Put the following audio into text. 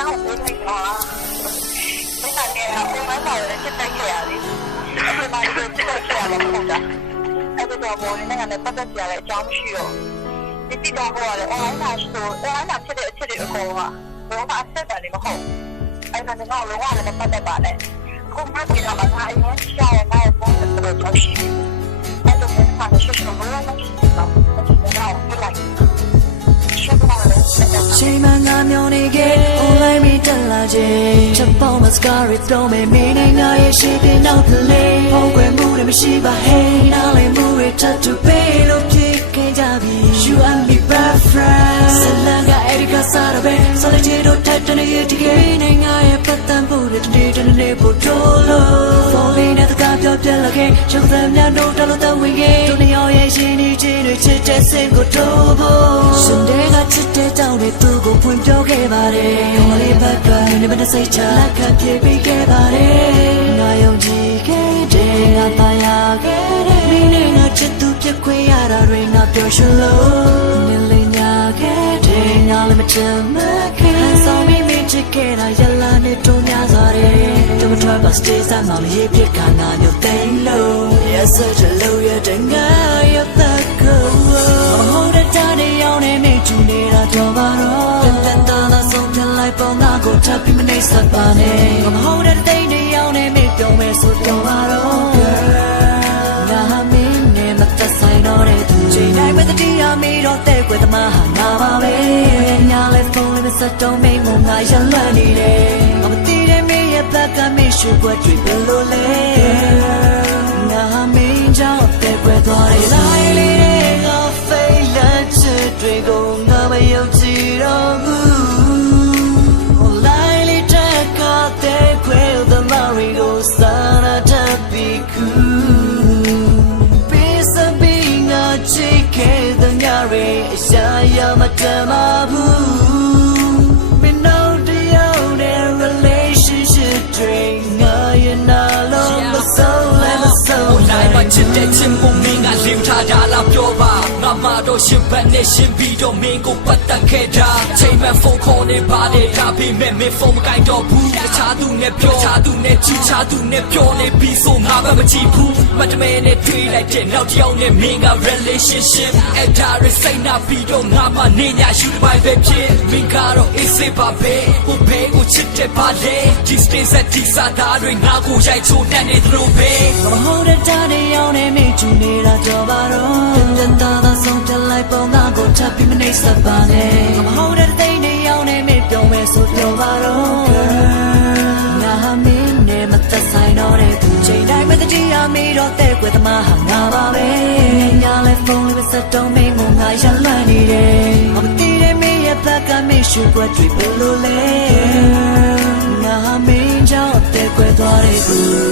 နောက်ဝေးလိုက်တော့မင်းကနေတော့ဘယ်မှာလဲစစ်တိုက်ခဲ့ရတယ်ဒီမှာဒီစစ်တိုက်ခဲ့ရတယ်ဟုတ်တာအဲ့တော့ဘောနေကနေပတ်သက်ကြတဲ့အကြောင်းရှိတော့ဒီတိတော်ဘောလေ online မှာဆို online မှာဖြစ်တဲ့အချက်တွေအကုန်လုံးကဘောကအဆက်တယ်မဟုတ်အဲ့ဒါကတော့လောကနဲ့ပတ်သက်ပါလေခုမှဒီတော့ငါအရင်ရှာရတဲ့ဘောကတော့ကြောက်ရှိအဲ့တော့ဒီမှာရှိရှိဘောလည်းမရှိတော့ဒီတော့ပြလိုက်ချိန်မှငါမျောနေခဲ့ online မိတက်လာခြင်းချက်ပေါင်း mascara တော့မမင်းနဲ့ငါရဲ့ရှိတဲ့နောက်ကလေးဟောကွယ်မှုတွေမရှိပါဟဲ့နားလည်မှုတွေထပ်တူပေးလို့ဖြစ်ခဲ့ကြပြီ You and me best friend ဆလန်ကအဲ့ဒီကစားတော့ပဲဆလချီတို့ထပ်တနေရတကယ်နဲ့ငါရဲ့ပတ်သက်မှုတွေတနေ့ပို့တိုးလို့ phone လေးနဲ့တကားပြောပြလာခဲ့ရုပ်သံများတို့တလို့တော့ဝင်ခဲ့တို့နှစ်ယောက်ရဲ့ရှင်နေခြင်းတွေချစ်တဲ့စိတ်ကိုတိုးဖို့ရှင်တွေကချစ်တဲ့ကြောင့်တွေသူ့ကိုဖွင့်ပြောခဲ့ပါတယ်။ဟောလေးဘက်ကနေမစိတ်ချလက်ခံပြေးပေးခဲ့ပါတယ်။ငါယုံကြည်ခဲ့တဲ့ငါတရားခဲ့တဲ့မင်းနဲ့ငါချစ်သူပြခွင့်ရတာတွေငါပျော်ရွှင်လို့နေလင်းညာခဲ့တဲ့ငါလည်းမချမ်းမခဲ့ဆောင်မိမချစ်ခဲ့တာရလာနဲ့တုံးများစွာတဲ့တို့ထွားပါ stay စမ်းမလေးပြစ်ကငါမျိုးသိမ့်လို့ Yes such a low ရတဲ့ငါရတဲ့ကိုဟောတဲ့တားရောက်နေမိချူနေတာတော့ပါတော့တန်တန်သာဆုံးဖြတ်လိုက်ပေါ်ငါကိုထပ်ပြီးမနေစပ်ပါနဲ့ငါမဟုတ်တဲ့တိတ်တွေရောက်နေမိပြောင်းမယ်ဆိုတော့ပါတော့ငါမင်းနဲ့မသက်ဆိုင်တော့တဲ့သူချိန်တိုင်းပဲတတိယမေးတော့တဲ့ကွယ်သမားဟာငါပါပဲညာလဲဖုန်းလေးမဆက်တော့မိငငါရလွတ်နေတယ်ငါမသိတဲ့မင်းရဲ့ဘက်ကမင်းရှုပ်ွက်တွေဘယ်လိုလဲငါမင်းကြောင့်တဲ့ကွယ်သွားတယ်လိုက်လေငါဖိတ်လက်ချစ်တွေကိုငါမယုံကြည်တော့ဘူးလိုက်လေတဲ့ကတဲ့ခွေသမားတွေကိုစာနာတတ်ပြီးခုပေးစပြီးငါချစ်ခဲ့တဲ့ညတွေအရာရာမတမ်းပါဘူးမင်းတို့တယောက်နဲ့ relationship တွေငါရဲ့နာလုံးမဆုံးလည်းမဆုံးလိုက်ပါချစ်တဲ့ချစ်မှုမင်းကလင်းထားတာလားပြောပါငါမတော့ရှင်ဘက်နဲ့ရှင်ပြီးတော့မင်းကိုပတ်သက်ခဲ့တာချိန်မှဖုန်းခေါ်နေပါတယ်ဒါပေမဲ့မင်းဖုန်းမကိုင်တော့ဘူးတခြားသူနဲ့ပြောတခြားသူနဲ့ချစ်ချားသူနဲ့ပြောနေပြီးဆိုငါပဲမကြည့်ဘူးမတမဲနဲ့တွေ့လိုက်တဲ့နောက်တစ်ယောက်နဲ့မင်းက relationship အဲ့ဒါရစိတ်နာပြီးတော့ငါမနေညာယူပိုင်းပဲဖြစ်မင်းကတော့ is it ပါပဲဟိုဘဲကိုချစ်တဲ့ပါလေဒီ stay set ဒီစားသားတွေငါကိုရိုက်ချိုးတတ်နေသလိုပဲမဟုတ်တဲ့တားတွေရောက်နေမိချူနေတာတော့ပါတော့တန်တာသာဆုံးဖြတ်လိုက်ပေါ်ငါကိုထပ်ပြီးမနေစပ်ပါနဲ့မဟုတ်တဲ့တိတ်တွေရောက်နေမိပြောင်းမယ်ဆိုပြောပါတော့ငါမင်းနဲ့မသက်ဆိုင်တော့တဲ့သူချိန်တိုင်းမတတိယမေးတော့တဲ့ကွယ်သမားဟာငါပါပဲညာလဲဖုန်းလေးမဆက်တော့မင်းကိုငါရလွတ်နေတယ်မသိတဲ့မင်းရဲ့ဘက်ကမင်းရှုပ်ွက်တွေဘယ်လိုလဲငါမင်းကြောင့်တဲ့ကွယ်သွားတဲ့သူ